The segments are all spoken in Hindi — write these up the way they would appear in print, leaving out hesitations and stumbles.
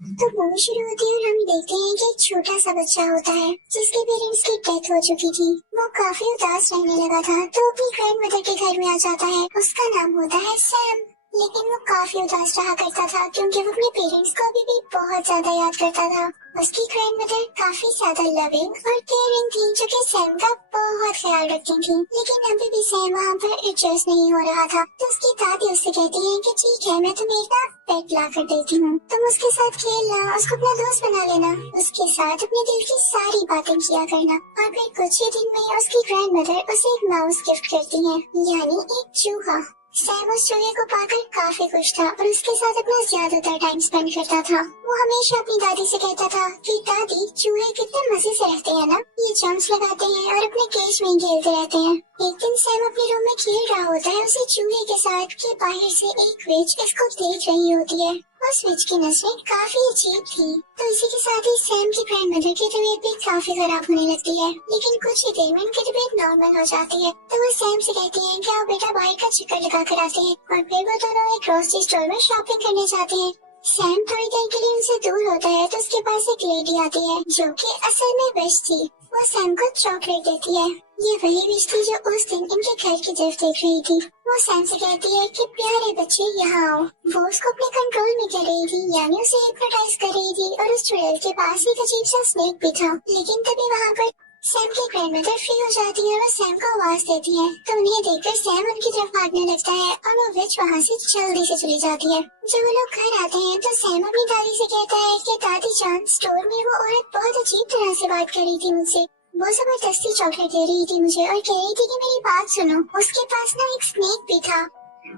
तो मूवी शुरू होती है और हम देखते हैं कि एक छोटा सा बच्चा होता है जिसके पेरेंट्स की डेथ हो चुकी थी। वो काफी उदास रहने लगा था तो अपनी ग्रैंड मदर के घर में आ जाता है। उसका नाम होता है सैम। लेकिन वो काफी उदास रहा करता था क्योंकि वो अपने पेरेंट्स को अभी भी बहुत ज्यादा याद करता था। उसकी ग्रैंड मदर काफी ज्यादा लविंग और केयरिंग थी जो कि सैम का बहुत ख्याल रखती थी। लेकिन अभी भी सैम वहाँ पर एडजस्ट नहीं हो रहा था तो उसकी दादी उससे कहती है कि ठीक है, मैं तुम्हें एक ना पेट ला कर देती हूँ, तुम उसके साथ खेलना, उसको अपना दोस्त बना लेना, उसके साथ अपने दिल की सारी बातें किया करना। और फिर कुछ ही दिन में उसकी ग्रैंड मदर उसे एक माउस गिफ्ट करती है, यानी एक चूहा। सैम उस चूहे को पाकर काफी खुश था और उसके साथ अपना ज्यादातर टाइम स्पेंड करता था। वो हमेशा अपनी दादी से कहता था कि दादी, चूहे कितने मजे से रहते हैं ना, ये जंप्स लगाते हैं और अपने केज में खेलते रहते हैं। एक दिन सैम अपने रूम में खेल रहा होता है उसी चूहे के साथ कि बाहर से एक विच इसको देख रही होती है। उस विच की नस्लें काफी अजीब थी तो इसी के साथ ही सैम की ग्रैंड मदर की तबीयत भी काफी खराब होने लगती है। लेकिन कुछ ही देर में उनकी तबीयत नॉर्मल हो जाती है तो वो सैम से कहती है कि आओ बेटा बाहर का चक्कर लगा कर आते हैं। और फिर वो दोनों एक ग्रोसरी स्टोर में शॉपिंग करने जाते हैं। सैम थोड़ी देर के लिए उनसे दूर होता है तो उसके पास एक लेडी आती है जो कि असल में विच थी। वो सैम को चॉकलेट देती है। ये वही विच थी जो उस दिन इनके घर की तरफ देख रही थी। वो सैम से कहती है कि प्यारे बच्चे यहाँ आओ। वो उसको अपने कंट्रोल में कर रही थी, यानी उसे हिप्नोटाइज कर रही थी और उस चुड़ैल के पास एक अजीब सा स्नेक भी था। लेकिन तभी वहाँ पर सैम की ग्रैंड मदर फ्री हो जाती है और वो सैम को आवाज देती है तो उन्हें देखकर सैम उनकी तरफ भागने लगता है और वो विच वहाँ से जल्दी से चली जाती है। जब वो लोग घर आते हैं तो सैम अपनी दादी से कहता है कि दादी जान, स्टोर में वो औरत बहुत अजीब तरह से बात कर रही थी मुझसे। वो जबरदस्ती चॉकलेट दे रही थी मुझे और कह रही थी कि मेरी बात सुनो, उसके पास ना एक स्नेक भी था।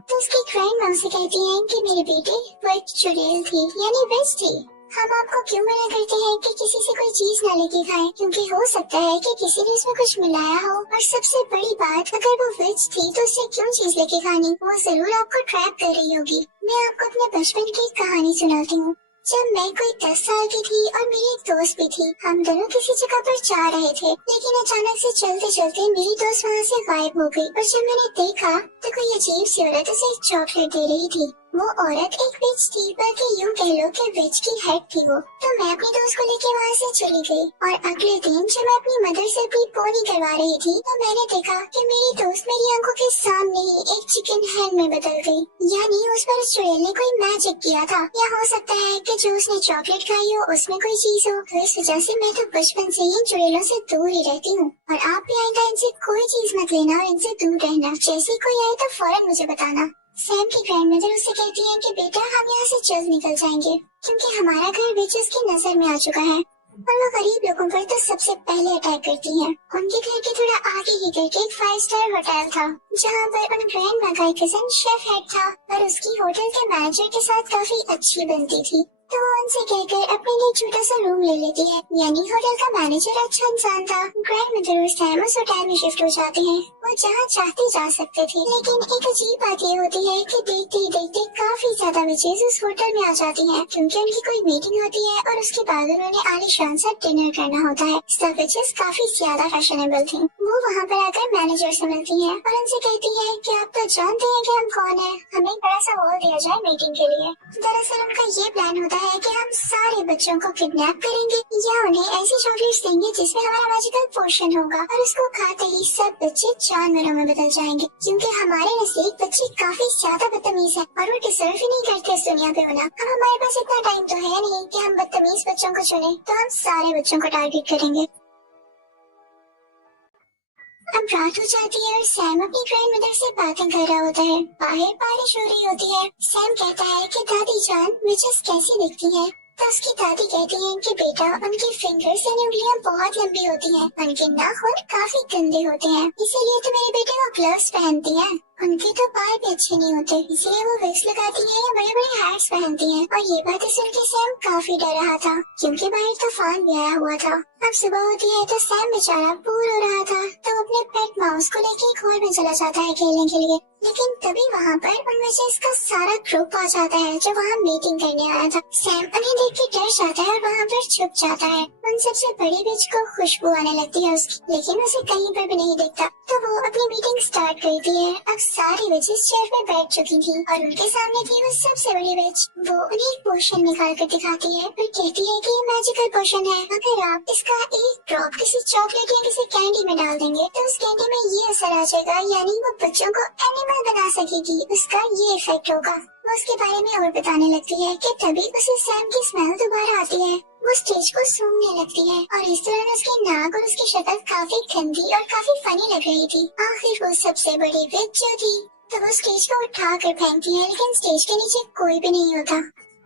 तो उसकी ग्रैंड मॉम से कहती है कि मेरी बेटी वो एक चुड़ैल थी, यानी विच थी। हम आपको क्यों मना करते हैं कि किसी से कोई चीज न लेके खाएं, क्योंकि हो सकता है कि किसी ने उसमें कुछ मिलाया हो। और सबसे बड़ी बात, अगर वो विच थी तो उससे क्यों चीज लेके खानी, वो जरूर आपको ट्रैप कर रही होगी। मैं आपको अपने बचपन की एक कहानी सुनाती हूँ। जब मैं कोई 10 साल की थी और मेरी एक दोस्त भी थी, हम दोनों किसी जगह पर जा रहे थे, लेकिन अचानक से चलते चलते मेरी दोस्त वहाँ से गायब हो गई। और जब मैंने देखा तो कोई अजीब सी औरत उसे एक चॉकलेट दे रही थी। वो औरत एक विच थी, बल्कि यूँ कह लो कि विच की हेड थी वो। तो मैं अपनी दोस्त को लेके वहाँ से चली गई और अगले दिन जब मैं अपनी मदर से अपनी पोनी करवा रही थी तो मैंने देखा कि मेरी दोस्त मेरी आंखों के सामने ही एक चिकन हैन में बदल गई। यानी उस पर उस चुड़ैल ने कोई मैजिक किया था, या हो सकता है कि जो उसने चॉकलेट खाई हो उसमें कोई चीज हो। तो इस वजह से मैं तो बचपन से ही चुड़ैलों से दूर ही रहती हूँ। और आप भी आइंदा इनसे कोई चीज मत लेना और इनसे दूर रहना। जैसे कोई आए तो फौरन मुझे बताना। सैम की ग्रैंड मदर उससे कहती है कि बेटा हम यहाँ से जल्द निकल जाएंगे क्योंकि हमारा घर विचेस की नजर में आ चुका है और वो गरीब लोगों पर तो सबसे पहले अटैक करती हैं। उनके घर के थोड़ा आगे ही करके एक 5 स्टार होटल था जहाँ पर उन ग्रैंड माँ का कजन शेफ हेड था और उसकी होटल के मैनेजर के साथ काफी अच्छी बनती थी। तो वो उनसे कहकर अपने लिए छोटा सा रूम ले लेती है, यानी होटल का मैनेजर अच्छा इंसान था। ग्रैंड मदर उस टाइम उस होटल में शिफ्ट हो जाते हैं। वो जहाँ चाहते जा सकते थे, लेकिन एक अजीब बात ये होती है कि देखते ही देखते काफी ज्यादा विचेस उस होटल में आ जाती हैं क्योंकि उनकी कोई मीटिंग होती है और उसके बाद उन्होंने आलीशान सा डिनर करना होता है। सब विचेस काफी ज्यादा फैशनेबल थी। वो वहाँ पर आकर मैनेजर से मिलती है और उनसे कहती है कि आप तो जानते हैं कि हम कौन है, हमें एक बड़ा सा हॉल दिया जाए मीटिंग के लिए। दरअसल उनका ये प्लान होता है कि हम सारे बच्चों को किडनैप करेंगे या उन्हें ऐसी चॉकलेट्स देंगे जिसमें हमारा मैजिकल पोर्शन होगा और उसको खाते ही सब बच्चे जानवरों में बदल जाएंगे क्योंकि हमारे नजदीक बच्चे काफी ज्यादा बदतमीज हैं और वो डिजर्व ही नहीं करते इस दुनिया पे होना। अब हमारे पास इतना टाइम तो है नहीं कि हम बदतमीज बच्चों को चुने, तो हम सारे बच्चों को टारगेट करेंगे। अब रात हो जाती है और सैम अपनी ग्रैंड मदर से बातें कर रहा होता है। बाहर बारिश हो रही होती है। सैम कहता है कि दादी जान विचेस कैसी दिखती है। तो उसकी दादी कहती है कि बेटा उनकी फिंगर्स यानी उंगलियां बहुत लंबी होती हैं, उनके नाखून काफी गंदे होते हैं, इसीलिए तो मेरे बेटे को ग्लव्स पहनती हैं। उनके तो बाल भी अच्छे नहीं होते, इसलिए वो विग्स लगाती हैं या बड़े बड़े हैट्स पहनती हैं। और ये बातें सुन के सैम काफी डर रहा था क्योंकि बाहर तूफान भी आया हुआ था। अब सुबह होती है तो सैम बेचारा बोर हो रहा था तो अपने पेट माउस को लेके एक हॉल में चला जाता है खेलने के लिए। लेकिन तभी वहाँ पर उन विचेस का सारा ग्रुप आ जाता है जो वहाँ मीटिंग करने आया था। सैम उन्हें देख के डर जाता है और वहाँ पर छुप जाता है। उन सबसे बड़ी विच को खुशबू आने लगती है उसकी, लेकिन उसे कहीं पर भी नहीं दिखता। तो वो अपनी मीटिंग स्टार्ट करती है। अब सारी विचेस चेयर पे बैठ चुकी थी और उनके सामने थी वो सबसे बड़ी विच। वो उन्हें एक पोशन निकाल कर दिखाती है और कहती है कि ये मैजिकल पोशन है, अगर आप इसका एक ड्रॉप किसी चॉकलेट या किसी कैंडी में डाल देंगे तो उस कैंडी में ये असर आ जाएगा, यानी वो बच्चों को एनिमल बना सकेगी, उसका ये इफेक्ट होगा। वो उसके बारे में और बताने लगती है कि तभी उसे सैम की स्मेल दोबारा आती है। वो स्टेज को सूंघने लगती है और इस दौरान उसकी नाक और उसकी शक्ल काफी गंदी और काफी फनी लग रही थी। आखिर वो सबसे बड़ी विच जो थी तो वो स्टेज को उठा कर फेंकती है, लेकिन स्टेज के नीचे कोई भी नहीं होता।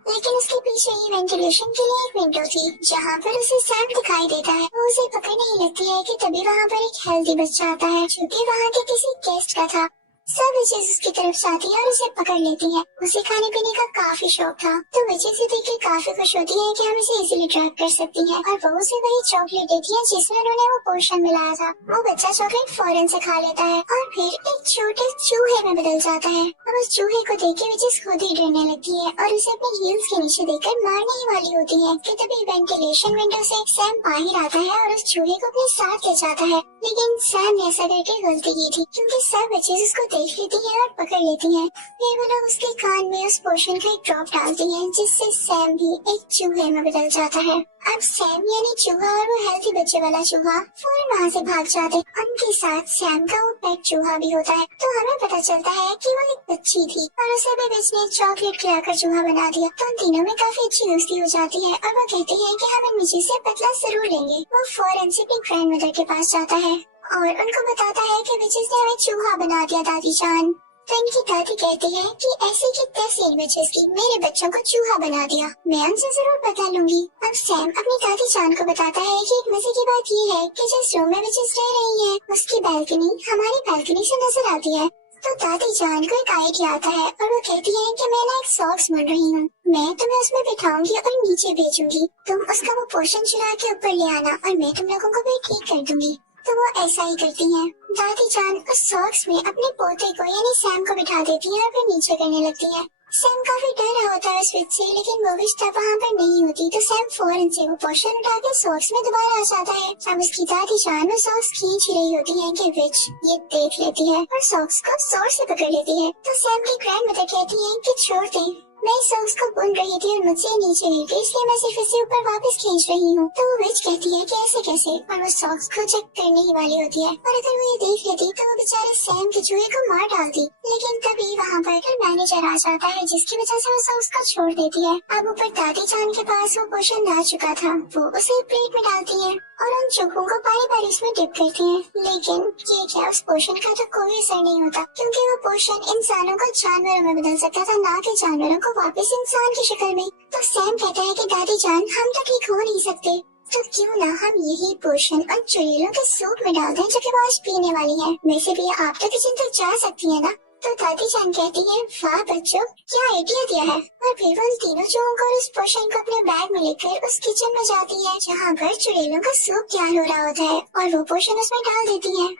लेकिन उसके पीछे ही वेंटिलेशन के लिए एक विंडो थी जहाँ पर उसे सैम दिखाई देता है। वो उसे पकड़ने ही लगती है कि तभी वहाँ पर एक हेल्दी बच्चा आता है जो कि वहाँ के किसी गेस्ट का था। सब विचेस उसकी तरफ जाती है और उसे पकड़ लेती है। उसे खाने पीने का काफी शौक था तो विचेस से देख के काफी खुश होती है कि हम इसे इजीली ट्रैक कर सकती हैं और वो उसे वही चॉकलेट देती है जिसमें उन्होंने वो पोर्शन मिलाया था। वो बच्चा चॉकलेट फौरन से खा लेता है और फिर एक छोटे चूहे में बदल जाता है। अब उस चूहे को देख के विचेस खुद ही डरने लगती है और उसे अपने हील्स के नीचे देखकर मारने ही वाली होती है कि तभी वेंटिलेशन विंडो से सैम बाहर आता है और उस चूहे को अपने साथ ले जाता है। लेकिन सैम ने ऐसा करके गलती की थी क्योंकि सब विचेस उसको देख लेती है और पकड़ लेती हैं। फिर वो लोग उसके कान में उस पोशन का एक ड्रॉप डालती हैं जिससे सैम भी एक चूहे में बदल जाता है। अब सैम यानी चूहा और वो हेल्थी बच्चे वाला चूहा फौरन वहाँ से भाग जाते। उनके साथ सैम का वो पेट चूहा भी होता है। तो हमें पता चलता है कि वो एक बच्ची थी और उसे भी विच ने चॉकलेट खिलाकर चूहा बना दिया। तो उन तीनों में काफी अच्छी दोस्ती हो जाती है और वो कहते हैं कि हम इन विचेस से बदला जरूर लेंगे। वो फौरन से अपनी ग्रैंड मदर के पास जाता है और उनको बताता है कि विचेस ने हमें चूहा बना दिया दादी जान। तो इनकी दादी कहती है कि ऐसे की तैसी विचेस की मेरे बच्चों को चूहा बना दिया, मैं उनसे जरूर बदला लूंगी। अब सैम अपनी दादी जान को बताता है कि एक मजे की बात ये है कि जिस रूम में विचेस रह रही है उसकी बालकनी हमारी बालकनी से नजर आती है। तो दादी जान को एक आइडिया आता है और वो कहती है कि मैं ना एक सॉक्स बुन रही हूँ, मैं तुम्हें उसमें बिठाऊंगी और नीचे भेजूंगी, तुम उसका वो पोर्शन चुरा के ऊपर ले आना और मैं तुम लोगों को भी ठीक कर दूंगी। तो वो ऐसा ही करती हैं। दादी जान उस सॉक्स में अपने पोते को यानी सैम को बिठा देती है और फिर नीचे करने लगती है। सैम काफी डर रहा होता है उस विच से, लेकिन वो विच तब वहाँ पर नहीं होती तो सैम फौरन से वो पोर्शन उठा के सॉक्स में दोबारा आ जाता है। अब उसकी दादी जान वो सॉक्स खींच ही रही होती है कि विच ये देख लेती है और सॉक्स को जोर से पकड़ लेती है। तो सैम की ग्रैंड मदर कहती है कि छोड़ दे, मैं सॉक्स को बुन रही थी और मुझसे नीचे गिर गई इसलिए मैं सिर्फ इसे ऊपर वापस खींच रही हूँ। तो वो विच कहती है कि ऐसे कैसे, और वो सॉक्स को चेक करने ही वाली होती है और अगर वो ये देख लेती तो वो बेचारे सैम के चूहे को मार डालती। लेकिन तभी वहाँ पर मैनेजर आ जाता है जिसकी वजह से वो सॉक्स को छोड़ देती है। अब ऊपर दादी जान के पास वो पोर्शन आ चुका था, वो उसे प्लेट में डालती है और उन चूहों को बारी बारी इसमें डिप करती हैं। लेकिन ये क्या, उस पोर्शन का तो कोई असर नहीं होता क्योंकि वो पोर्शन इंसानों को जानवरों में बदल सकता था, ना कि जानवरों को वापस इंसान की शक्ल में। तो सैम कहता है कि दादी जान हम तो ठीक हो नहीं सकते, तो क्यों ना हम यही पोर्शन उन चुड़ैलों के सूप में डाल दें जो कि वो आज पीने वाली है। वैसे भी आप तो किचन तक जा सकती है ना। तो दादी जान कहती है वाह बच्चों क्या आइडिया दिया है, और फिर वो उन तीनों चूहों को उस पोर्शन को अपने बैग में लेकर उस किचन में जाती है जहाँ पर चुड़ैलों का सूप तैयार हो रहा होता है और वो पोर्शन उसमें डाल देती है।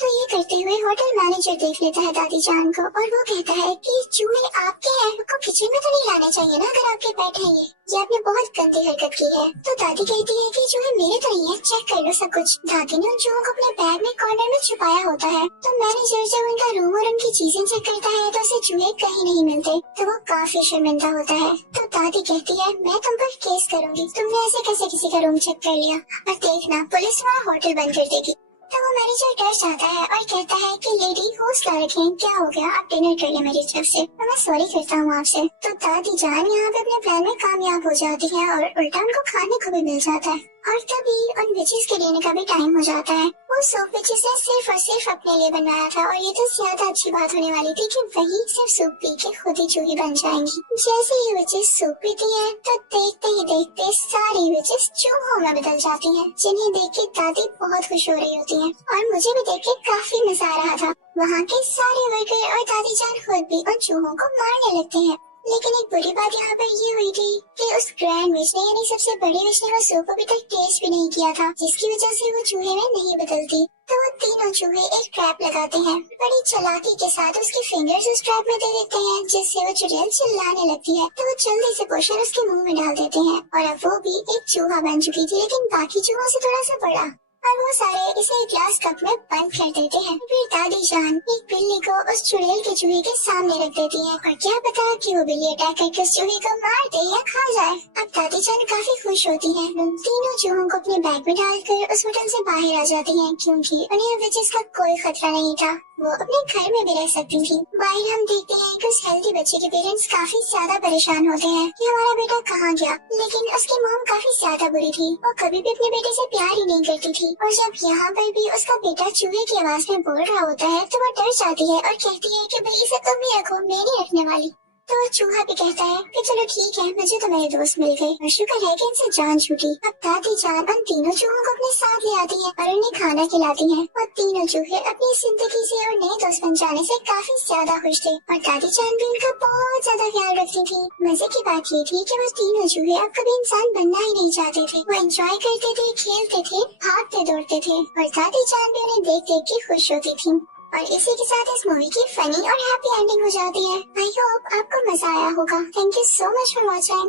तो ये करते हुए होटल मैनेजर देख लेता है दादी जान को और वो कहता है कि चूहे आपके हैं, आपको किचन में तो नहीं लाना चाहिए ना अगर आपके पेट हैं ये आपने बहुत गंदी हरकत की है। तो दादी कहती है कि चूहे मेरे तो नहीं है, चेक कर लो सब कुछ। दादी ने उन चूहों को अपने बैग में कॉर्नर में छुपाया होता है। तो मैनेजर जब उनका रूम और उनकी चीजें चेक करता है तो उसे चूहे कहीं नहीं मिलते, तो वो काफी शर्मिंदा होता है। तो दादी कहती है मैं तुम पर केस करूंगी, तुमने ऐसे कैसे किसी का रूम चेक कर लिया, और देखना पुलिस तुम्हारा होटल बंद कर देगी। तो वो मैनेजर डर जाता है और कहता है कि लेडी हौसला रखें, क्या हो गया, आप डिनर कर लिया मेरी तरफ से, तो मैं सॉरी करता हूँ आपसे। तो दादी जान यहाँ पे अपने प्लान में कामयाब हो जाती है और उल्टा उनको खाने को भी मिल जाता है। और तभी उन विचेस के लेने का भी टाइम हो जाता है। वो सूप विचेस ने सिर्फ और सिर्फ अपने लिए बनवाया था और ये तो ज्यादा अच्छी बात होने वाली थी कि वही सिर्फ सूप पी के खुद ही चूही बन जाएंगी। जैसे ही विचेस सूप पीती है तो देखते ही देखते सारी विचेस चूहों में बदल जाती हैं, जिन्हें देख के दादी बहुत खुश हो रही होती है और मुझे भी देख के काफी मजा आ रहा था। वहाँ के सारे वर्कर और दादी जान खुद भी उन चूहों को मारने लगते हैं। लेकिन एक बुरी बात यहाँ पर ये हुई थी कि उस ग्रैंड विच ने यानी सबसे बड़ी विच ने वो सूप अभी तक टेस्ट भी नहीं किया था, जिसकी वजह से वो चूहे में नहीं बदलती। तो वो तीनों चूहे एक ट्रैप लगाते हैं, बड़ी चालाकी के साथ उसके फिंगर्स उस ट्रैप में दे देते हैं जिससे वो चुड़ैल चिल्लाने लगती है। तो वो जल्दी से पोर्शन उसके मुंह में डाल देते हैं और अब वो भी एक चूहा बन चुकी थी, लेकिन बाकी चूहों से थोड़ा सा बड़ा। और वो सारे इसे एक ग्लास कप में बंद कर देते हैं। फिर दादी जान एक बिल्ली को उस चुड़ैल के चूहे के सामने रख देती है और क्या पता कि वो बिल्ली अटैक करके उस चूहे को मार दे या खा जाए। अब दादी जान काफी खुश होती है। तीनों चूहों को अपने बैग में डालकर उस होटल से बाहर आ जाती हैं क्योंकि उन्हें अब इस चीज का कोई खतरा नहीं था। वो अपने घर में भी रह सकती थी। बाहर हम देखते हैं कि उस हेल्दी बच्चे के पेरेंट्स काफी ज्यादा परेशान होते हैं कि हमारा बेटा कहाँ गया, लेकिन उसकी मॉम काफी ज्यादा बुरी थी। वो कभी भी अपने बेटे से प्यार ही नहीं करती थी और जब यहाँ पर भी उसका बेटा चूहे की आवाज में बोल रहा होता है तो वो डर जाती है और कहती है कि भाई इसे तुम ही रखो, मैं नहीं रखने वाली। तो चूहा भी कहता है कि चलो ठीक है, मुझे तो मेरे दोस्त मिल गए और शुक्र है कि इनसे जान छूटी। अब दादी जान उन तीनों चूहों को अपने साथ ले आती है और उन्हें खाना खिलाती है और तीनों चूहे अपनी जिंदगी से और नए दोस्त बन जाने से काफी ज्यादा खुश थे और दादी जान भी उनका बहुत ज्यादा ख्याल रखती थी। मजे की बात ये थी कि वो तीनों चूहे अब कभी इंसान बनना ही नहीं चाहते थे। वो एंजॉय करते थे, खेलते थे, भागते दौड़ते थे और दादी जान भी उन्हें देख देख के खुश होती थी। और इसी के साथ इस मूवी की फनी और हैप्पी एंडिंग हो जाती है। आई होप आपको मजा आया होगा। Thank you so much for watching.